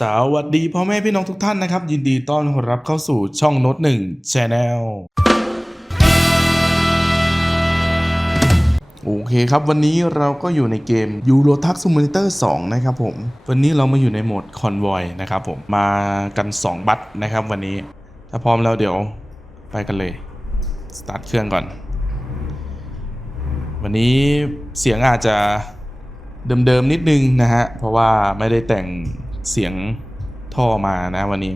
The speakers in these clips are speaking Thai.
สวัสดีพ่อแม่พี่น้องทุกท่านนะครับ ยินดีต้อนรับเข้าสู่ช่องโน้ตหนึ่งชแนลโอเคครับ วันนี้เราก็อยู่ในเกม Euro Truck Simulator 2 นะครับผม วันนี้เรามาอยู่ในโหมด Convoy นะครับผมมากัน 2 บัตนะครับวันนี้ ถ้าพร้อมแล้วเดี๋ยวไปกันเลย สตาร์ทเครื่องก่อน วันนี้เสียงอาจจะเดิมๆนิดนึงนะฮะ เพราะว่าไม่ได้แต่ง เสียงท่อมานะวันนี้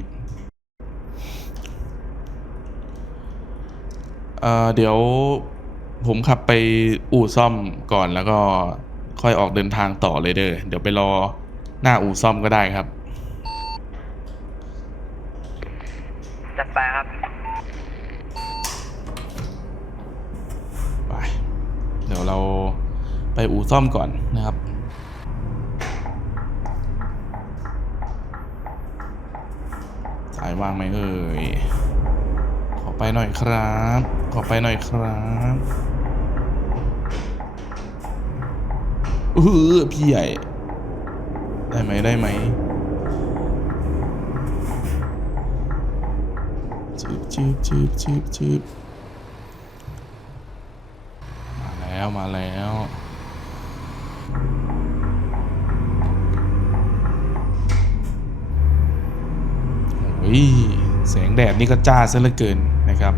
เอ่อเดี๋ยวผมขับไปอู่ซ่อมก่อนแล้วก็ค่อยออกเดินทางต่อเลยเด้อเดี๋ยวไปรอหน้าอู่ซ่อมก็ได้ครับ จัดไปครับ ไป เดี๋ยวเราไปอู่ซ่อมก่อนนะครับายว่างไหมเอ่ย ขอไปหน่อยครับ ขอไปหน่อยครับเออพี่ใหญ่ ได้ไหมได้ไหมชืบชืบชืบชืบชืบมาแล้วมาแล้ว โอ้ย แดดนี่ก็จ้าซะเหลือเกินนะครับ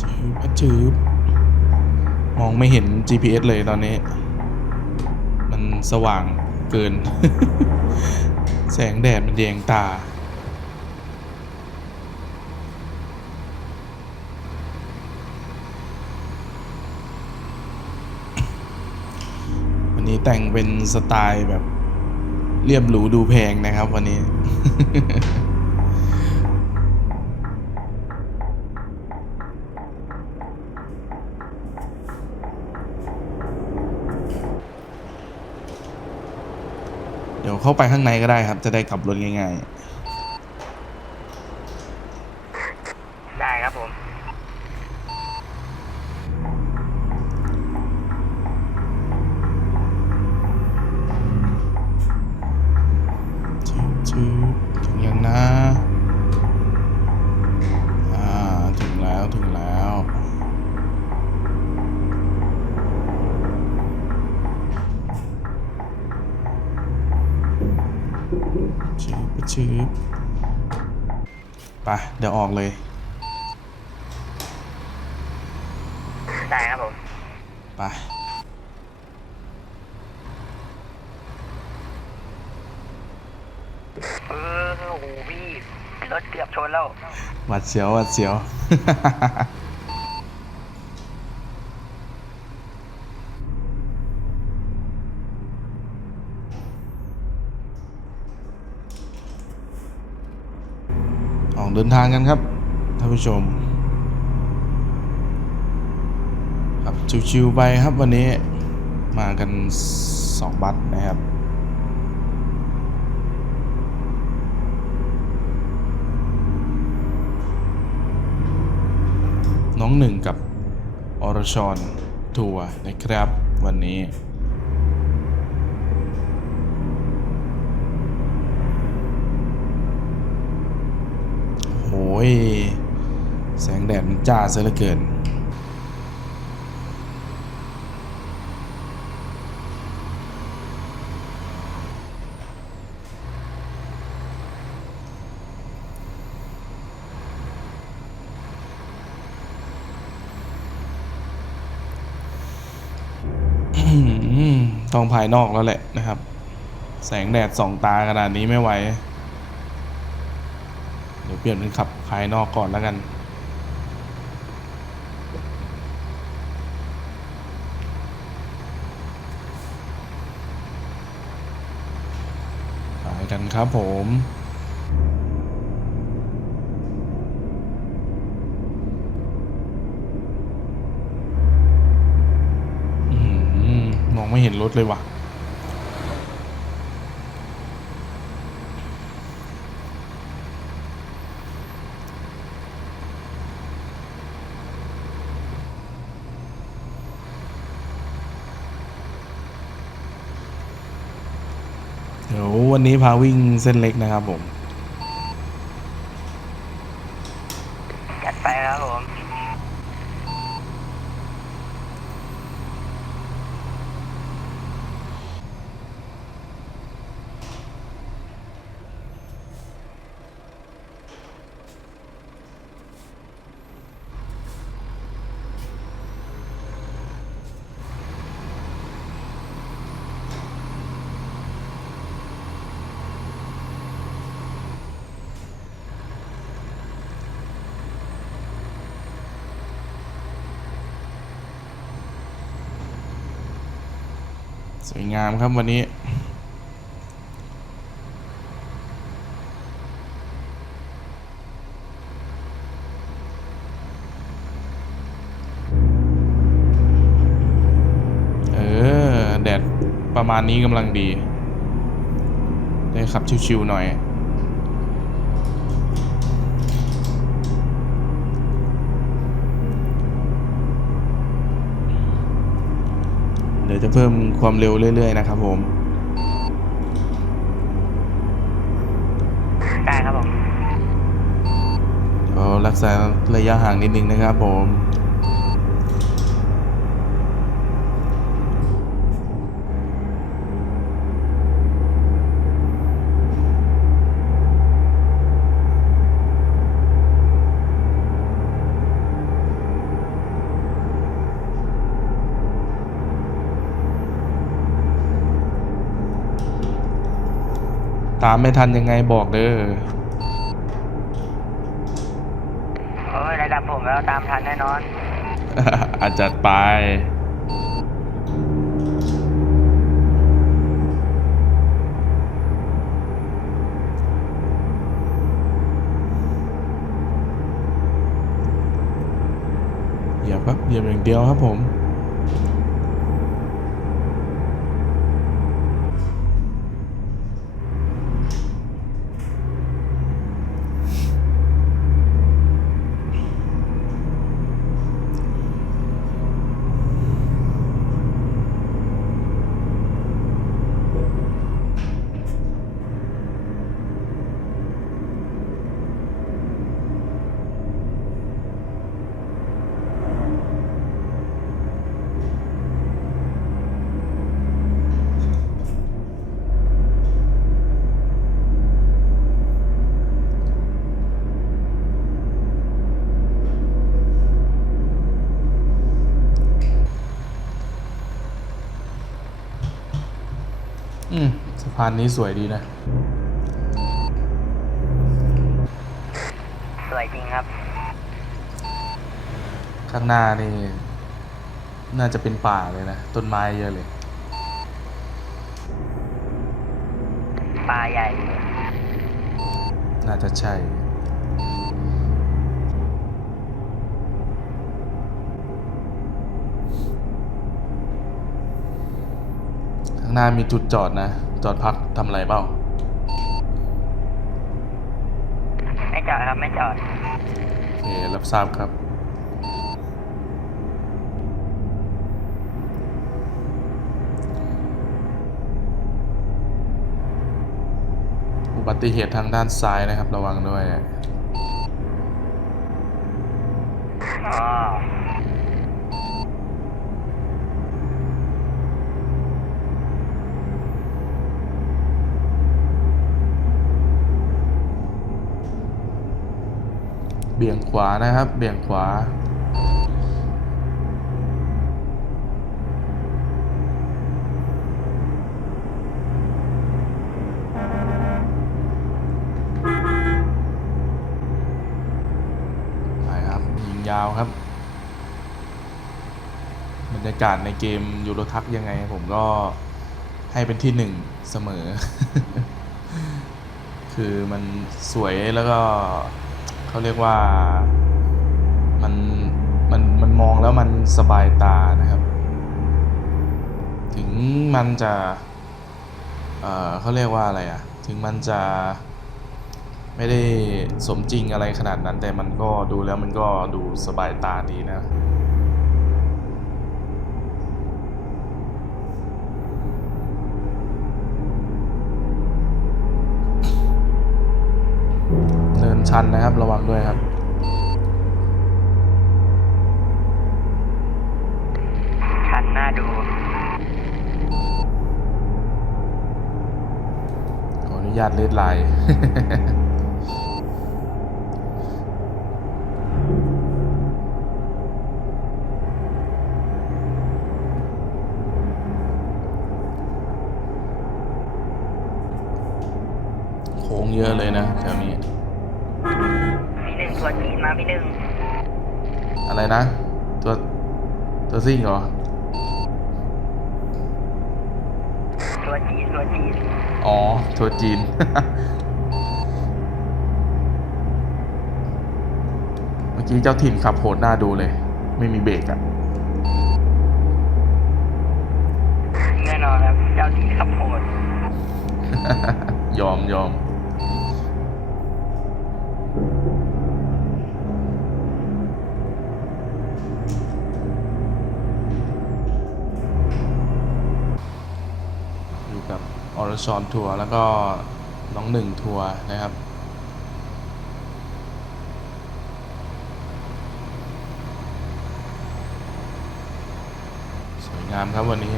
จืบจืบมองไม่เห็น GPS เลยตอนนี้ มันสว่างเกิน แสงแดดมันแยงตา วันนี้ แต่งเป็นสไตล์แบบ เรียบหรูดูแพงนะครับวันนี้ เดี๋ยวเข้าไปข้างในก็ได้ครับ จะได้ขับรถง่าย ๆด้ครับผม ๆชืบชืบถึงยังนะ อ่า ถึงแล้วถึงแล้ว ชืบชืบไปเดี๋ยวออกเลย ได้ครับผม ไปเออโอ้โหพี่รถเกือบชนแล้ว หวัดเสียวหวัดเสียว ออางกันครับท่านผู้ชม ครับชิวๆไปครับวันนี้มากันสองบัสนะครับน้องหนึ่งกับอรชรทัวร์นะครับวันนี้ โหย แสงแดดมันจ้าซะเหลือเกิน ต้องภายนอกแล้วแหละนะครับ แสงแดดส่องตาขนาดนี้ไม่ไหว เปลี่ยนเป็นขับภายนอกก่อนแล้วกันไปกันครับผมอืมมองไม่เห็นรถเลยว่ะ วันนี้พาวิ่งเส้นเล็กนะครับผม จัดไปครับผม สวยงามครับวันนี้ เออ แดดประมาณนี้กำลังดี ได้ขับชิวๆหน่อย เดี๋ยว จะเพิ่มความเร็วเรื่อย ๆ นะครับผม ได้ครับผมเดี๋ยวรักษาระยะห่างนิดนึงนะครับผม ตามไม่ทันยังไงบอกเด้อโอ้ยระดับผมแล้วตามทันแน่นอน อาจจัดไป เหยียบครับเหยียบอย่างเดียวครับผมานนี้สวยดีนะ สวยจริงครับ ข้างหน้านี่ น่าจะเป็นป่าเลยนะ ต้นไม้เยอะเลยปลาใหญ่ น่าจะใช่ ข้างหน้ามีจุดจอดนะ จอดพักทำอะไรเปล่า ไม่จอดครับ ไม่จอด โอเครับทราบครับ อุบัติเหตุทางด้านซ้ายนะครับ ระวังด้วย อ๋อ เบี่ยงขวานะครับ เบี่ยงขวา ไปครับ ยิงยาวครับ บรรยากาศในเกมยูโรทักยังไง ผมก็ให้เป็นที่หนึ่งเสมอ คือมันสวยแล้วก็ เขาเรียกว่ามันมันมันมองแล้วมันสบายตานะครับ ถึงมันจะเอ่อเขาเรียกว่าอะไรอะ่ะถึงมันจะไม่ได้สมจริงอะไรขนาดนั้น แต่มันก็ดูแล้วมันก็ดูสบายตาดีนะ ชันนะครับ ระวังด้วยครับ ชันหน้าดูขออนุญาตเลดไลน์ โค้งเยอะเลยนะแถวนี้ พี่หนึ่งตัวจีนมาพี่หนึ่ง อะไรนะ ตัว ตัวซิ่งเหรอ ตัวจีนตัวจีน อ๋อ ทัวร์จีน เมื่อกี้เจ้าถิ่นขับโหดหน้าดูเลย ไม่มีเบรกอะแน่นอนครับเจ้าจีนขับโหดยอมยอมอยู่กับออรชอนทัวร์แล้วก็น้องหนึ่งทัวร์นะครับ สวย งามครับวันนี้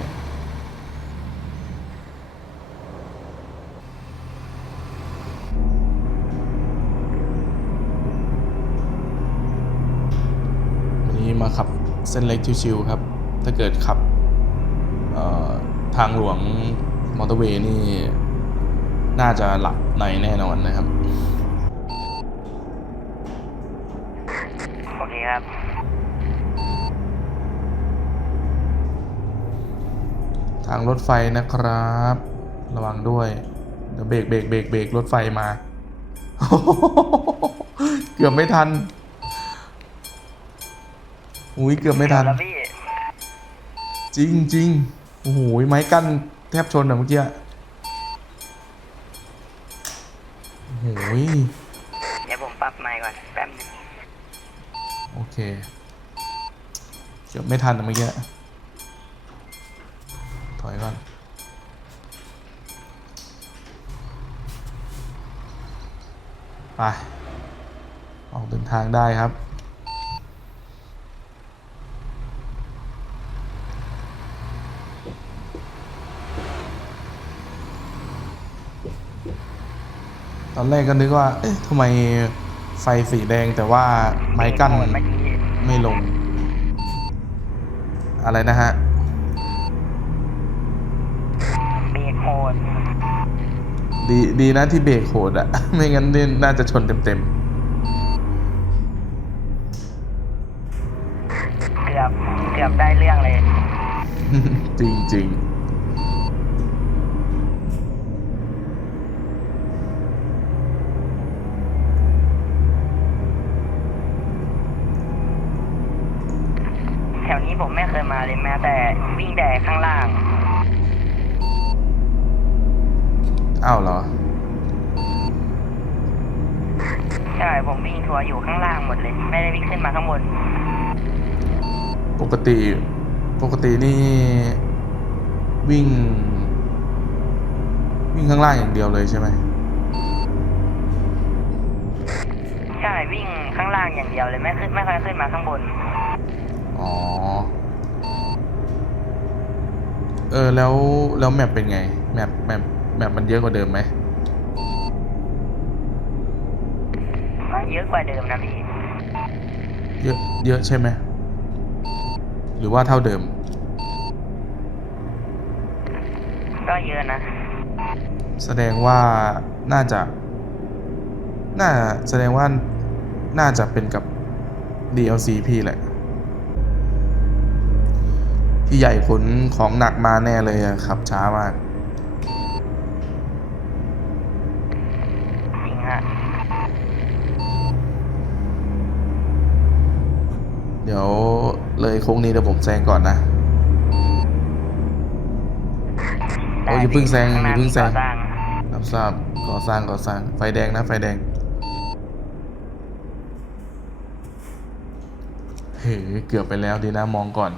วันนี้มาขับเส้นเล็กชิวๆครับ ถ้าเกิดขับทางหลวงมอเตอร์เวย์นี่ น่าจะหลับในแน่นอนนะครับ โอเคครับางรถไฟนะครับ ระวังด้วย เดี๋ยวเบรกเบรกเบรกเบรกรถไฟมา เกือบไม่ทัน อุ้ยเกือบไม่ทันแล้วพี่จริงจริงโอ้โหไม้กั้นแทบชนอะเมื่อกี้โอ้โหเดี๋ยวผมปรับไมค์ก่อน แป๊บนึง โอเค เกือบไม่ทันอะเมื่อกี้ ถอยก่อนไปออกเดินทางได้ครับ ตอนแรกก็นึกว่า เอ๊ะทำไมไฟสีแดงแต่ว่าไม้กั้นไม่ลง อะไรนะฮะ เบรกโหด ดีดีนะที่เบรกโหดอะไม่งั้นนี่น่าจะชนเต็มเกือบเกือบได้เรื่องเลย ๆ จริงจริง แถวนี้ผมไม่เคยมาเลยแม้แต่วิ่งแต่ข้างล่าง ๆอ้าวเหรอ ใช่ผมวิ่งทัวร์อยู่ข้างล่างหมดเลย ไม่ได้วิ่งขึ้นมาข้างบน ปกติ ปกตินี่วิ่ง วิ่งข้างล่างอย่างเดียวเลยใช่ไหมใช่วิ่งข้างล่างอย่างเดียวเลยไม่ขึ้นไม่ค่อยขึ้นมาข้างบน อ๋อ เออแล้วแล้วแมปเป็นไง แมปแมปแมปมันเยอะกว่าเดิมไหม ก็ เยอะกว่าเดิมนะพี่ เยอะเยอะใช่ไหม หรือว่าเท่าเดิม ก็เยอะนะ แสดงว่าน่าจะ น่าแสดงว่าน่าจะเป็นกับ DLC พี่แหละ พี่ใหญ่ขนของหนักมาแน่เลยอะขับช้ามาก จริงฮะ เดี๋ยวเลยโค้งนี้เดี๋ยวผมแซงก่อนนะ โอ้ยอย่าเพิ่งแซงข้หน้อย่าเพิ่งแซงมีก่อร้างรับทราบก่อสร้างก่อสร้าง ไฟแดงนะไฟแดง เฮ้ยเกือบไปแล้วดีนะมองก่อน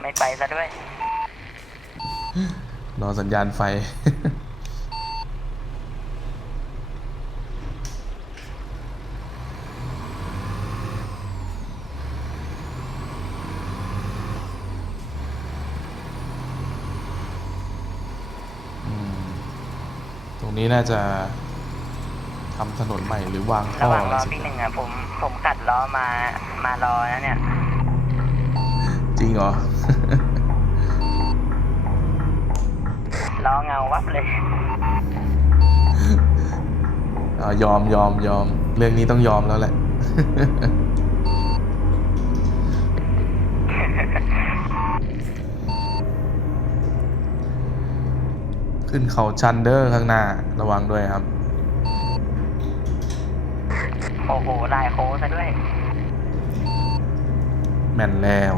ไม่ไปซะด้วย รอสัญญาณไฟอืมตรงนี้น่าจะทำถนนใหม่หรือวางท่ระอหว่างอะไรรอสักพี่อหย่างนึ่งอะผมผมกัดล้อมามารอแล้วเนี่ย จริงเหรอ ล้อเงาวับเลยอ่ายอมยอมยอม เรื่องนี้ต้องยอมแล้วแหละ ขึ้นเขาชันเดอร์ข้างหน้าระวังด้วยครับ โอ้โหลายโค้งซะด้วย แม่นแล้ว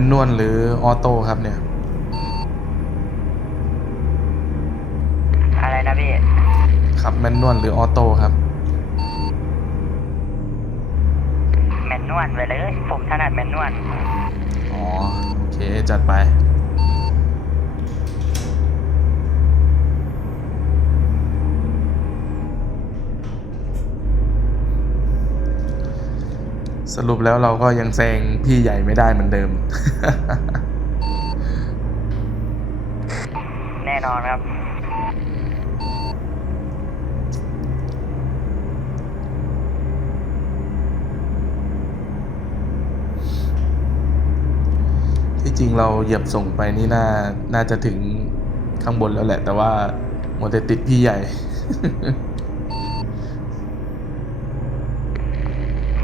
นนวลหรือออโต้ครับเนี่ย อะไรนะพี่ ขับแมนนวลหรือออโต้ครับ แมนนวลไปเลย ผมถนัดแมนนวลอ๋อ โอเค จัดไป สรุปแล้วเราก็ยังแซงพี่ใหญ่ไม่ได้เหมือนเดิม แน่นอนครับ ที่จริงเราเหยียบส่งไปนี่น่า น่าจะถึงข้างบนแล้วแหละ แต่ว่าหมดแต่ติดพี่ใหญ่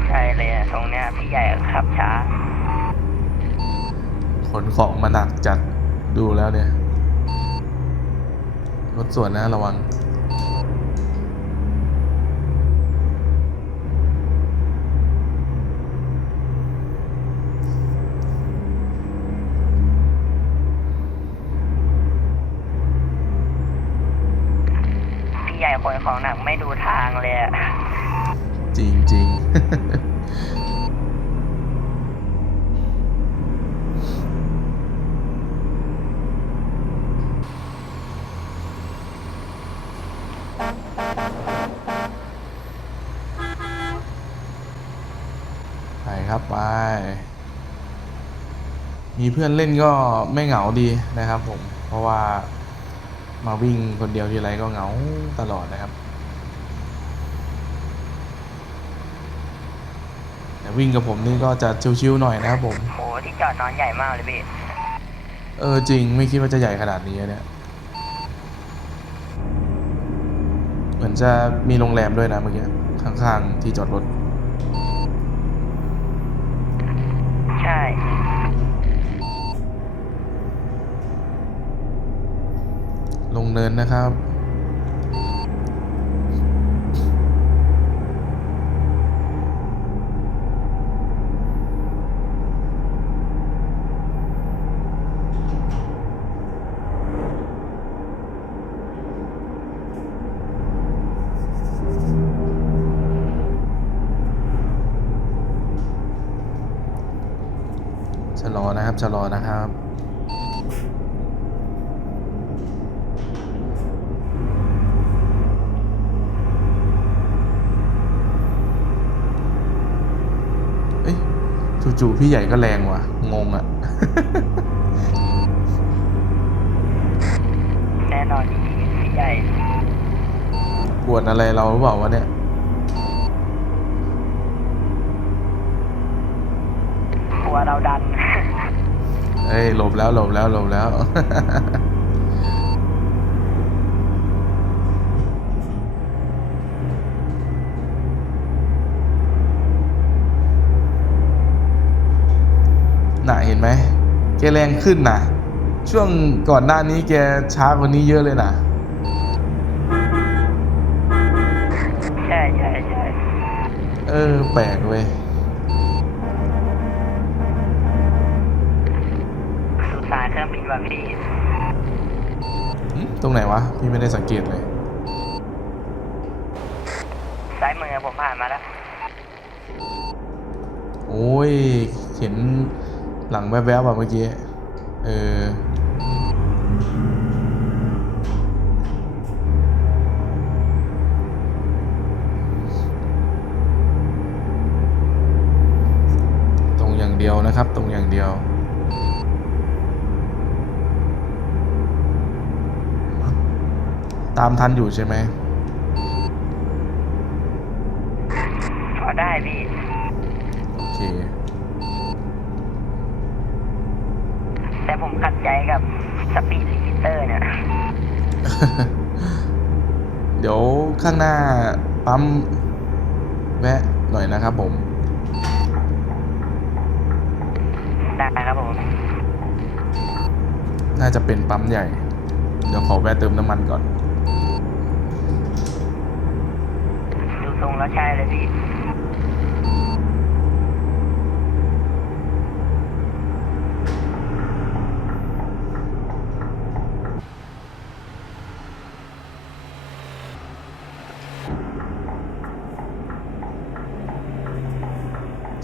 ใช่เลยอะ ตรงเนี้ยพี่ใหญ่ขับช้า ขนของมาหนักจัดดูแล้วเนี่ย รถส่วนนะระวัง พี่ใหญ่คนของหนักไม่ดูทางเลยอะ จริงจริง ไปครับไป มี เพื่อนเล่นก็ไม่เหงาดีนะครับผม เพราะว่ามาวิ่งคนเดียวทีไรก็เหงาตลอดนะครับแต่วิ่งกับผมนี่ก็จะชิวๆหน่อยนะครับผมโหที่จอดนอนใหญ่มากเลยพี่ เออจริงไม่คิดว่าจะใหญ่ขนาดนี้อะเนี่ย เหมือนจะมีโรงแรมด้วยนะเมื่อกี้ข้างๆที่จอดรถ ใช่ ลง เนินนะครับ ชะลอนะครับ ชะลอนะครับ จู่ๆพี่ใหญ่ก็แรงว่ะ งงอะ่ะ แน่นอนจริงๆพี่ใหญ่ปวดอะไรเราหรือเปล่าวะเนี่ย กลัวเราดัน เอ้ยหลบแล้วหลบแล้วหลบแล้ว น่ะเห็นไหมแกแรงขึ้นนะช่วงก่อนหน้านี้แกช้ากว่านี้เยอะเลยนะใช่ใช่ใช่เออ แปลกเว้ยสสายเครื่องบินว่ะพี่หึตรงไหนวะ พี่ไม่ได้สังเกตเลย ซ้ายมือผมผ่านมาแล้ว โอ้ย เห็น หลังแวบๆแบบเมื่อกี้ เออ ตรงอย่างเดียวนะครับ ตรงอย่างเดียวตามทันอยู่ใช่ไหม พอได้พี่ โอเค แต่ผมขัดใจกับสปีดลิมิเตอร์เนี่ย เดี๋ยวข้างหน้าปั๊มแวะหน่อยนะครับผม ได้ครับผม น่าจะเป็นปั๊มใหญ่ เดี๋ยวขอแวะเติมน้ำมันก่อน ดูทรงแล้วใช่เลยพี่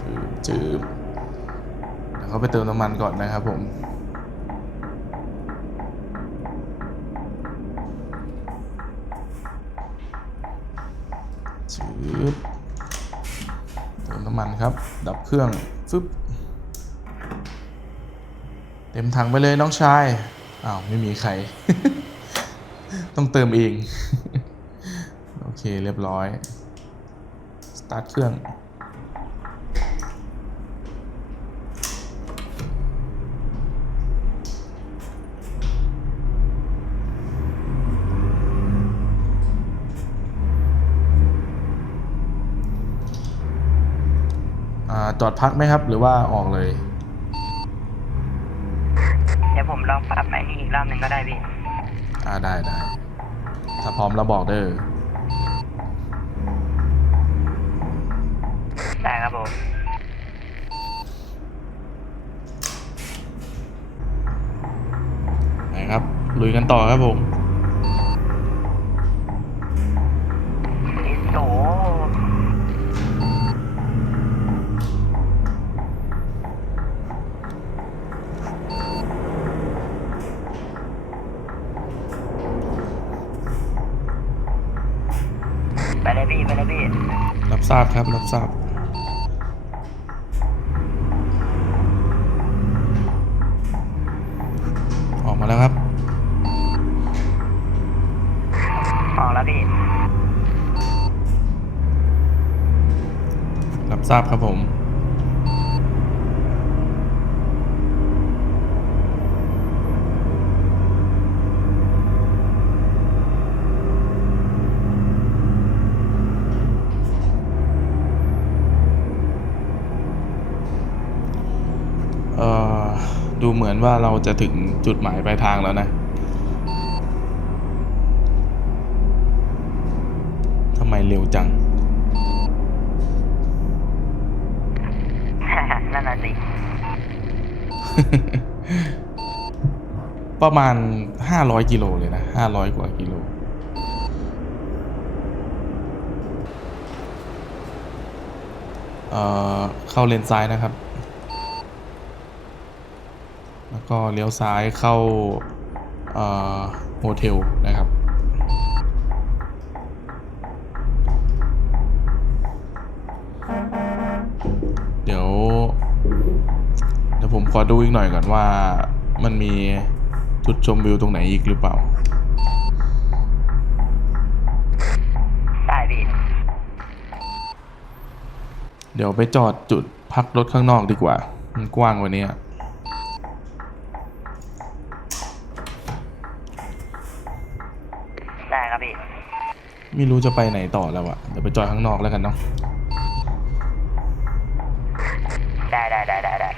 จืบจืบเดี๋ยวเขาไปเติมน้ำมันก่อนนะครับผม จืบเติมน้ำมันครับ ดับเครื่อง ฟึบ เต็มถังไปเลยน้องชาย อ้าว ไม่มีใคร ต้องเติมเอง โอเคเรียบร้อย สตาร์ทเครื่อง จอดพักไหมครับ หรือว่าออกเลย เดี๋ยวผมลองปรับไอ้นี่อีกรอบหนึ่งก็ได้พี่ อ่าได้ได้ถ้าพร้อมแล้วบอกเด้อได้ครับผมไหนครับลุยกันต่อครับผม อิโสไปเลยพี่ ไปเลยพี่ รับทราบครับ รับทราบ ออกมาแล้วครับ ออกแล้วพี่ รับทราบครับผม เอ่อ ดูเหมือนว่าเราจะถึงจุดหมายปลายทางแล้วนะทำไมเร็วจัง นั่นน่ะสิ ประมาณ 500 กิโลเลยนะ 500 กว่ากิโลเอ่อเข้าเลนซ้ายนะครับ แล้ว ก็เลี้ยวซ้ายเข้าโฮเทลนะครับ เดี๋ยว เดี๋ยวผมขอดูอีกหน่อยก่อนว่ามันมีจุดชมวิวตรงไหนอีกหรือเปล่าได้พี่เดี๋ยวไปจอดจุดพักรถข้างนอกดีกว่า มันกว้างกว่านี้อะ ได้ครับพี่ ไม่รู้จะไปไหนต่อแล้วอะเดี๋ยวไปจอยข้างนอกแล้วกันเนาะ ได้ได้ได้ได้ได้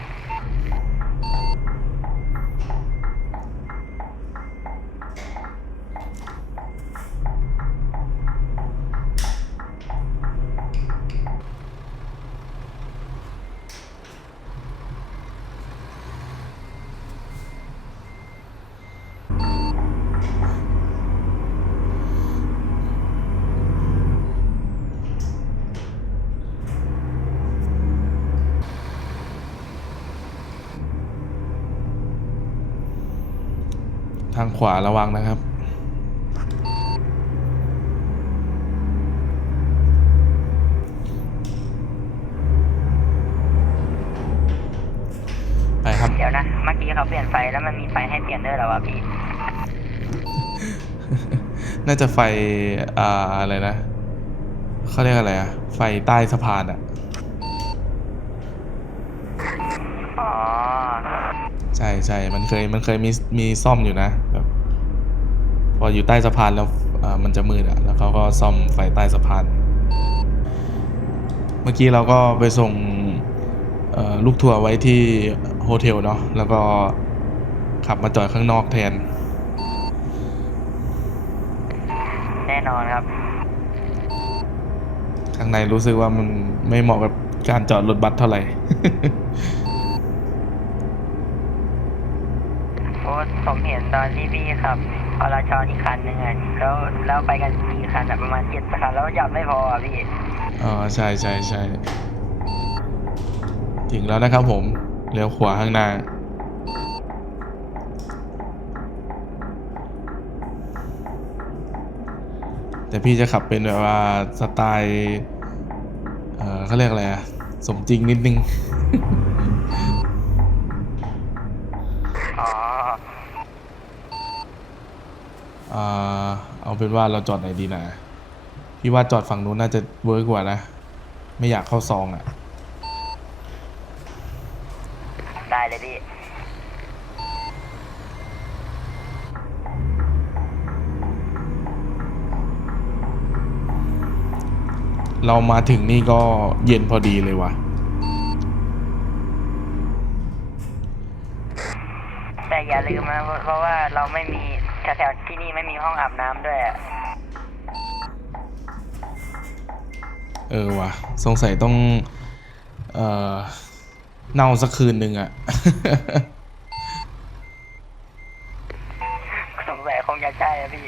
ทาง ขวาระวังนะครับ ไปครับ เดี๋ยวนะ เมื่อกี้เขาเปลี่ยนไฟแล้วมันมีไฟให้เปลี่ยนด้วยเหรอวะพี่ น่าจะไฟ อ่า อะไรนะ เขาเรียกอะไรอะไฟใต้สะพานอะอ๋อ ใช่ใช่มันเคย มันเคยมี มีซ่อมอยู่นะ แบบ พออยู่ใต้สะพานแล้วอ่ามันจะมืดอะแล้วเขาก็ซ่อมไฟใต้สะพาน เมื่อกี้เราก็ไปส่งเอ่อลูกทัวร์ไว้ที่โฮเทลเนาะ แล้วก็ขับมาจอดข้างนอกแทน แน่นอนครับ ข้างในรู้สึกว่ามันไม่เหมาะกับการจอดรถบัสเท่าไหร่เพราะว่าผมเห็นตอนที่พี่ขับ พอลชอีกคันหนึ่งอะแล้วแล้วไปกันสี่คันอะประมาณเจ็ดคันแล้วหยัดไม่พออะพี่ อ๋อใช่ใช่ใช่ถึงแล้วนะครับผมเลี้ยวขวาข้างหน้า แต่พี่จะขับเป็นแบบว่าสไตล์ เออเขาเรียกอะไรอะสมจริงนิดนึง อ๋อ อ่าเอาเป็นว่าเราจอดไหนดีนะพี่ว่าจอดฝั่งนู้นน่าจะเวิร์กกว่านะ ไม่อยากเข้าซองอะ ได้เลยพี่ เรามาถึงนี่ก็เย็นพอดีเลยว่ะ แต่อย่าลืมนะเพราะเพราะว่าเราไม่มี แถวๆที่นี่ไม่มีห้องอาบน้ำด้วยอะเออว่ะ สงสัยต้อง เอ่อ เน่าสักคืนหนึ่งอะ สงสัยคงจะใช่อะพี่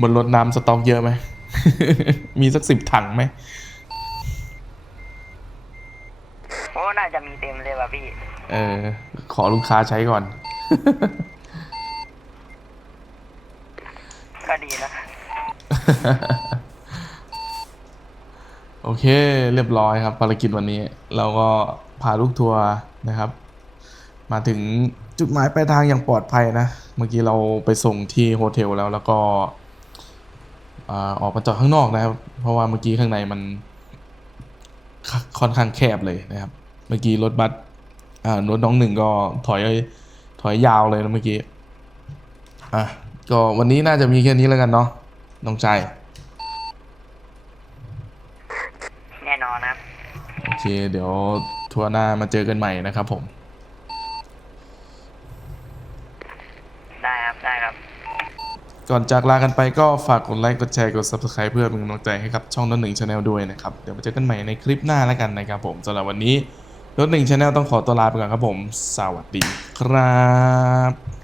บนรถน้ำสต็อกเยอะไหม มีสักสิบถังไหม โอ้ น่าจะมีเต็มเลย ว่ะพี่ เออ ขอลูกค้าใช้ก่อน ก็ดีนะ โอเค เรียบร้อยครับ ภารกิจวันนี้ เราก็พาลูกทัวร์นะครับ มาถึงจุดหมายปลายทางอย่างปลอดภัยนะ เมื่อกี้เราไปส่งที่โฮเทลแล้วแล้วก็อ่าออกมาจอดข้างนอกนะครับ เพราะว่าเมื่อกี้ข้างในมันคค่อนข้างแคบเลยนะครับ เมื่อกี้รถบัส อ่ารถน้องหนึ่งก็ถอยถอยยาวเลยนะเมื่อกี้ อะ ก็วันนี้น่าจะมีแค่นี้แล้วกันเนาะน้องใจแน่นอนนะครับ โอเค เดี๋ยวทัวร์หน้ามาเจอกันใหม่นะครับผม ได้ครับ ได้ครับ ก่อนจากลากันไปก็ฝากกดไลค์ กดแชร์ กด Subscribe เพื่อเป็นกำลังใจให้กับช่องรถหนึ่งชาแนลด้วยนะครับ เดี๋ยวมาเจอกันใหม่ในคลิปหน้าแล้วกันนะครับผมสำหรับวันนี้ รถหนึ่งชาแนลต้องขอตัวลาไปก่อนครับผม สวัสดีครับ